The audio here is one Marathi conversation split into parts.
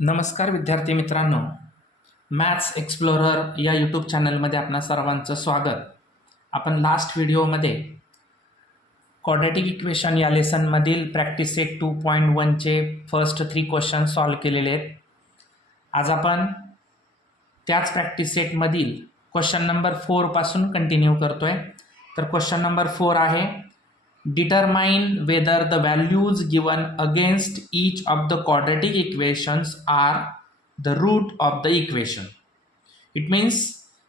नमस्कार विद्यार्थी मित्रांनो, मॅथ्स एक्सप्लोरर या यूट्यूब चॅनलमध्ये आपणा सर्वांचं स्वागत. आपण लास्ट व्हिडिओमध्ये क्वाड्रॅटिक इक्वेशन या लेसनमधील प्रॅक्टिस सेट 2.1चे फर्स्ट 3 क्वेश्चन सॉल्व्ह केलेले आहेत. आज आपण त्याच प्रॅक्टिस सेटमधील क्वेश्चन नंबर 4 पासून कंटिन्यू करतोय. तर क्वेश्चन नंबर 4 आहे, determine whether the values given against each of the quadratic equations are the root of the equation. It means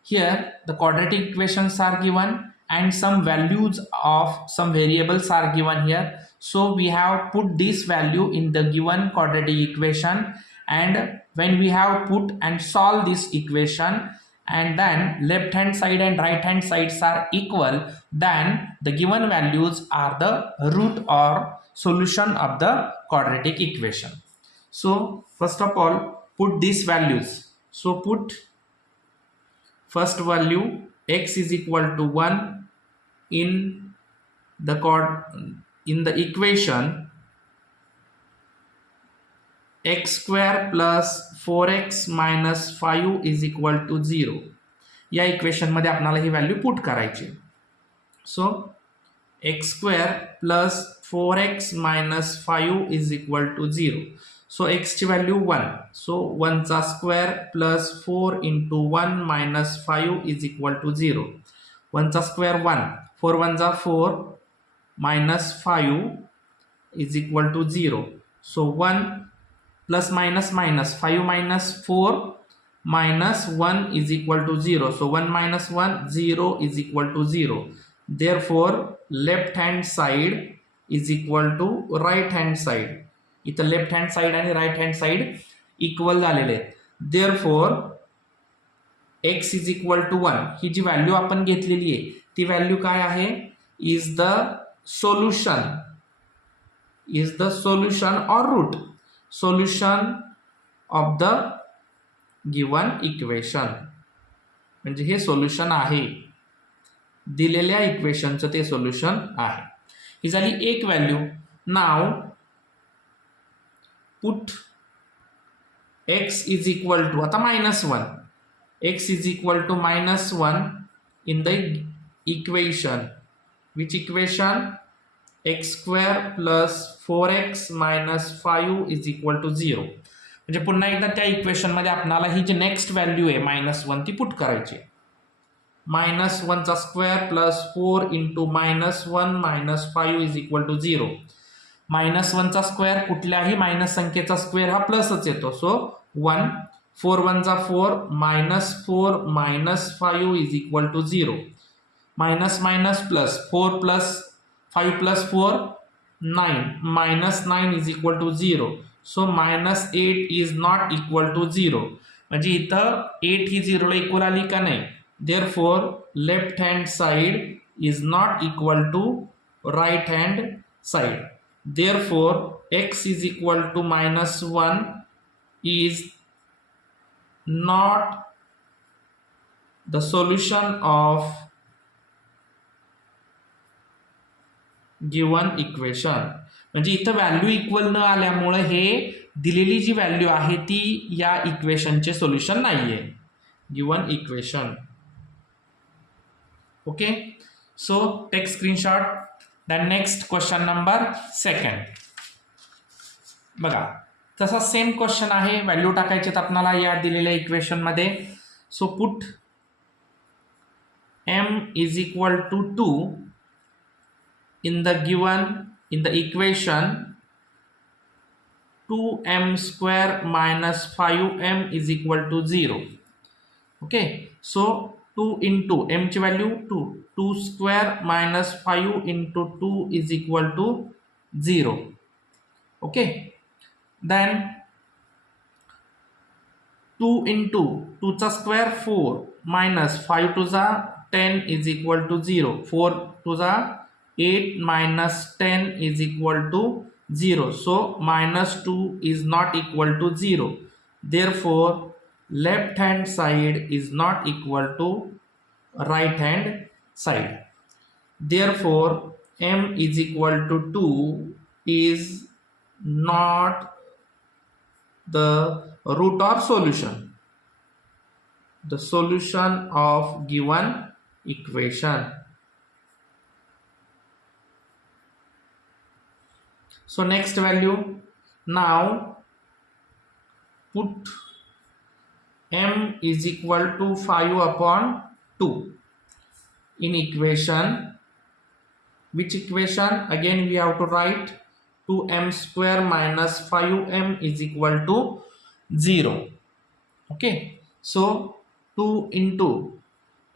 here the quadratic equations are given and some values of some variables are given here. So we have put this value in the given quadratic equation, and when we have put and solve this equation and then left hand side and right hand sides are equal, then the given values are the root or solution of the quadratic equation. So first of all, put these values. So put first value x is equal to 1 in the equation x square plus 4x minus 5 is equal to 0. या इक्वेशन मध्ये आपल्याला ही व्हॅल्यू पुट करायची. So x square plus 4x minus 5 is equal to 0. So x ची व्हॅल्यू 1. So 1 चा square plus 4 into 1 minus 5 is equal to 0. 1 चा स्क्वेअर 1, 4 1 जा 4 minus 5 is equal to 0. So 1 plus minus minus 5 minus 4 minus 1 is equal to 0. So 1 minus 1, 0 is equal to 0. Therefore left hand side is equal to right hand side. इथं लेफ्ट हँड साइड आणि राईट हँड साइड इक्वल झालेले आहेत. Therefore x is equal to 1 ही जी व्हॅल्यू आपण घेतलेली आहे ती व्हॅल्यू काय आहे, is the solution or root solution of the given equation. म्हणजे हे सोल्युशन आहे, दिलेल्या इक्वेशनचं ते सोल्युशन आहे. ही झाली एक value. Now put x is equal to आता -1, x is equal to -1 in the equation. Which equation? x square plus 4x minus 5 is equal to 0. म्हणजे पुन्हा एकदा त्या इक्वेशन मध्ये आपल्याला ही जी नेक्स्ट व्हॅल्यू आहे -1 ती पुट करायची. -1 चा square plus 4 into -1 minus 5 is equal to 0. -1 चा स्क्वेअर कुठल्याही मायनस संख्येचा स्क्वेअर हा प्लसच येतो. सो 1, 4 1 जा 4 -4 minus 5 is equal to 0. Minus minus plus 4 plus 5 plus 4 9 minus 9 is equal to 0. So -8 is not equal to 0. म्हणजे इथं 8 ही 0 ला इक्वल आली का नाही. Therefore left hand side is not equal to right hand side. Therefore x is equal to -1 is not the solution of given equation. म्हणजे इथं व्हॅल्यू इक्वल न आल्यामुळे हे दिलेली जी व्हॅल्यू आहे ती या इक्वेशनचे सोल्युशन नाहीये, given equation. Okay, so take screenshot. Then next question number 2. बघा तसा सेम क्वेश्चन आहे, व्हॅल्यू टाकायचे आपल्याला या दिलेल्या इक्वेशन मध्ये. So put m is equal to 2 in the equation 2m square minus 5m is equal to 0. Okay, so 2 into m ची value 2 square minus 5 into 2 is equal to 0. Okay, then 2 into 2 चा square 4 minus 5 to the 10 is equal to 0. 4 to the 8 minus 10 is equal to 0. So -2 is not equal to 0. Therefore left hand side is not equal to right hand side. Therefore m is equal to 2 is not the root or solution, the solution of given equation. So next value, now put m is equal to 5 upon 2 in equation. Which equation? Again we have to write 2m square minus 5m is equal to 0. Okay, so 2 into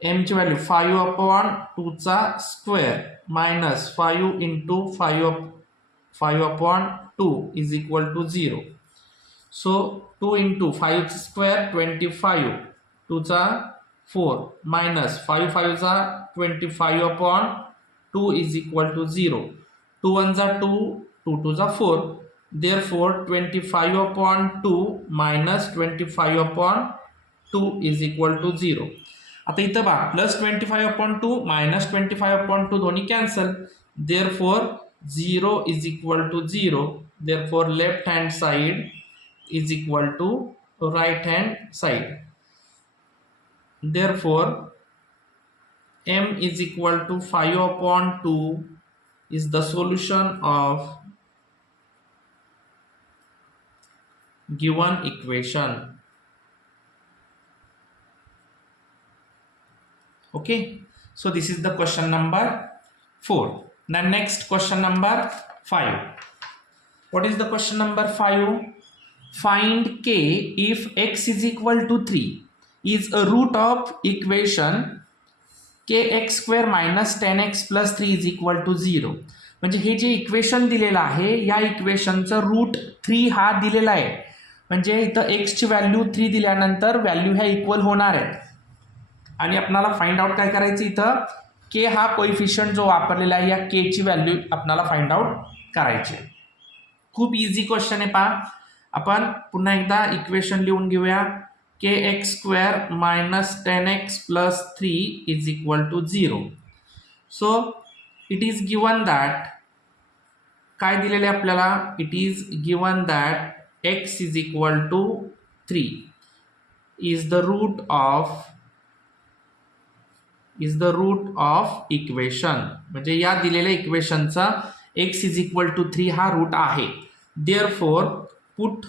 m ची व्हॅल्यू 5 अपॉन 2 चा square minus 5 into 5 upon 2 is equal to 0. So 2 into 5 square 25, 2 चा 4 minus 5 5 चा 25 upon 2 is equal to 0. 2 1 चा 2, 2 2 चा 4. Therefore 25 upon 2 minus 25 upon 2 is equal to 0. आता इथं बघा प्लस 25 upon 2 मायनस 25 upon 2 दोन्ही cancel. Therefore 0 is equal to 0. Therefore left hand side is equal to right hand side. Therefore m is equal to 5 upon 2 is the solution of given equation. Okay, so this is the question number 4. Then next question number 5. What is the question number 5? Find k if x is equal to 3 is a root of equation kx square minus 10x plus 3 is equal to 0. म्हणजे हे जे इक्वेशन दिलेलं आहे या इक्वेशनचं रूट 3 हा दिलेला आहे. म्हणजे इथं x ची व्हॅल्यू 3 दिल्यानंतर व्हॅल्यू ह्या इक्वल होणार आहेत. आणि आपल्याला फाइंड आउट काय करायचं, इथं के हा कोइफिशियंट जो वापरलेला आहे या के ची व्हॅल्यू आपल्याला फाइंड आउट करायची. खूप इझी क्वेश्चन आहे. पहा आपण पुन्हा एकदा इक्वेशन लिहून घेऊया. K x square minus 10x plus 3 is equal to 0. So it is given that काय दिलेले आपल्याला, it is given that x is equal to 3 is the root of equation. म्हणजे या दिलेल्या इक्वेशनचा x इज इक्वल टू 3 हा रूट आहे. Therefore put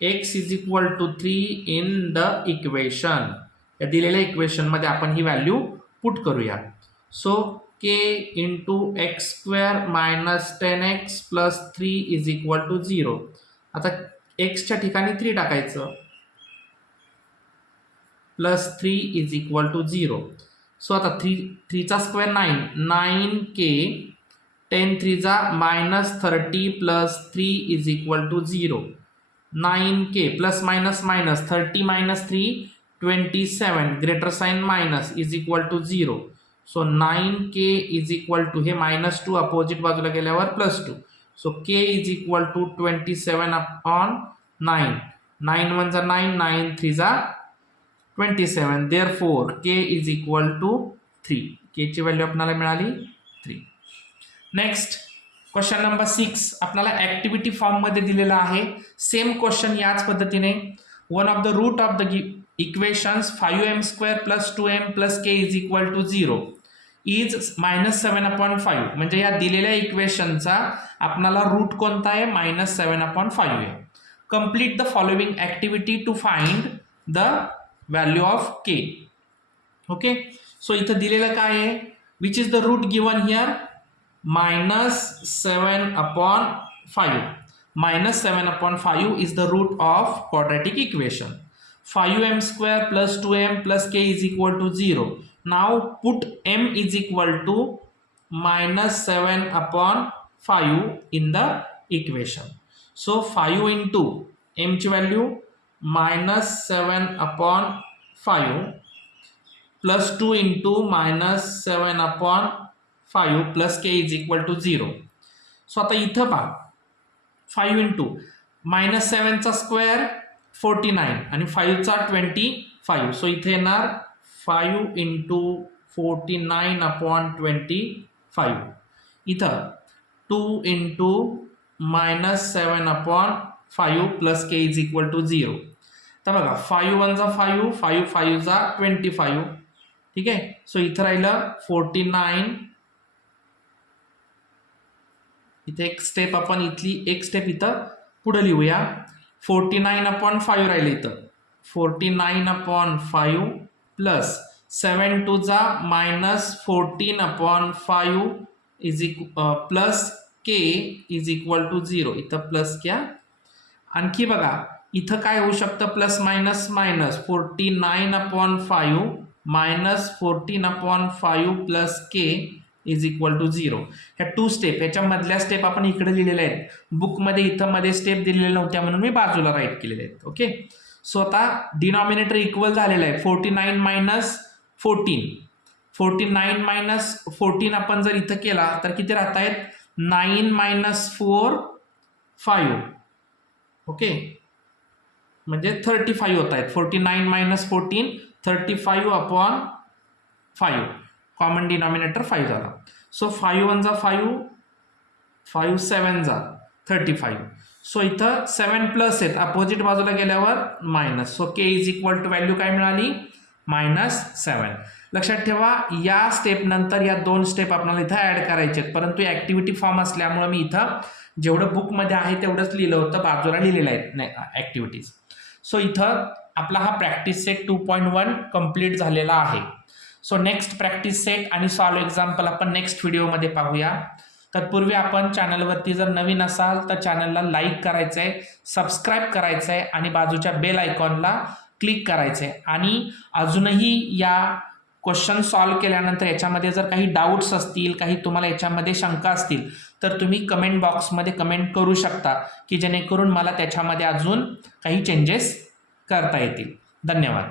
x is equal to 3 in the equation. या दिलेल्या इक्वेशन मध्ये आपण ही व्हॅल्यू पुट करूया. सो k into x square minus 10x plus 3 is equal to 0. आता x च्या ठिकाणी 3 टाकायचं, plus 3 is equal to 0. So आता 3 चा स्क्वेअर 9, 9k 10 3 जा minus 30 plus 3 is equal to 0. 9k plus minus minus 30 minus 3 27 greater sign minus is equal to 0. So 9k is equal to हे मायनस 2 अपोजिट बाजूला गेल्यावर plus 2. So k is equal to 27 upon 9. 9 1 जा 9, 9 3 जा 27. Therefore k is equal to 3. k ची व्हॅल्यू आपल्याला मिळाली 3. नेक्स्ट क्वेश्चन नंबर 6 आपल्याला ऍक्टिव्हिटी फॉर्म मध्ये दिलेला आहे. सेम क्वेश्चन याच पद्धतीने. One of the root of the equations 5m square plus 2m plus k is equal to 0 is minus 7 upon 5. म्हणजे या दिलेल्या इक्वेशनचा आपल्याला रूट कोणता आहे, मायनस 7 अपॉन 5 आहे. Complete the following activity to find the value of k. Okay, so इथं दिलेलं काय आहे, which is the root given here, minus 7 upon 5. Minus 7 upon 5 is the root of quadratic equation. 5m square plus 2m plus k is equal to 0. Now put m is equal to minus 7 upon 5 in the equation. So 5 into m ची value minus 7 upon 5 plus 2 into minus 7 upon 5 plus k is equal to 0. So आता इथं पहा 5 इंटू मायनस 7 चा स्क्वेअर 49 आणि 5 चा 25. सो इथे येणार 5 इंटू 49 अपॉन 25. इथं 2 into minus 7 upon 5 plus k is equal to 0. तर बघा 5 1 जा 5, 5 5 जा 25. ठीक आहे. सो इथं राहिलं 49. इथे एक स्टेप आपण इथली एक स्टेप इथं पुढे लिहूया. 49/5 राहिले इथं. 49/5 प्लस 7 2 जा -14/5 is plus k is equal to 0. इथं प्लस घ्या. आणखी बघा इथं काय होऊ शकतं, plus minus minus 49/5 minus 14/5 plus k is equal to 0. ह्या 2 स्टेप, ह्याच्या मधल्या स्टेप आपण इकडे लिहिलेल्या आहेत. बुकमध्ये इथं मध्ये स्टेप दिलेल्या नव्हत्या म्हणून मी बाजूला राईट केलेले आहेत. ओके. सो आता डिनॉमिनेटर इक्वल झालेलं आहे. 49 मायनस 14. 49 मायनस 14 आपण जर इथं केला तर किती राहत आहेत, 9 मायनस 4 5. ओके, म्हणजे 35 होत आहेत. 49 मायनस 14 35/5. कॉमन डिनॉमिनेटर 5 झाला. सो 5 1 जा 5, 5 7 जा 35. सो इथं 7 प्लस आहेत, अपोजिट बाजूला गेल्यावर minus. So k is equal to value काय मिळाली, -7. लक्षात ठेवा या स्टेप नंतर या 2 स्टेप आपल्याला इथं ऍड करायचे आहेत, परंतु ऍक्टिव्हिटी फॉर्म असल्यामुळे मी इथं जेवढं बुकमध्ये आहे तेवढंच लिहिलं होतं, बाजूला लिहिलेलं आहे ऍक्टिव्हिटीज. सो इथं आपला हा प्रॅक्टिस सेट 2.1 कंप्लीट झालेला आहे. सो नेक्स्ट प्रॅक्टिस सेट आणि सॉल्व एक्झाम्पल आपण नेक्स्ट व्हिडिओमध्ये पाहूया. तत्पूर्वी आपण चॅनलवरती जर नवीन असाल तर चॅनलला लाईक करायचं आहे, सबस्क्राईब करायचं आहे आणि बाजूच्या बेल आयकॉनला क्लिक करायचं आहे. आणि अजूनही या क्वेश्चन सॉल्व केल्यानंतर याच्यामध्ये जर काही डाऊट्स असतील, काही तुम्हाला याच्यामध्ये शंका असतील तर तुम्ही कमेंट बॉक्समध्ये कमेंट करू शकता, की जेणेकरून मला त्याच्यामध्ये अजून काही चेंजेस करता येतील. धन्यवाद.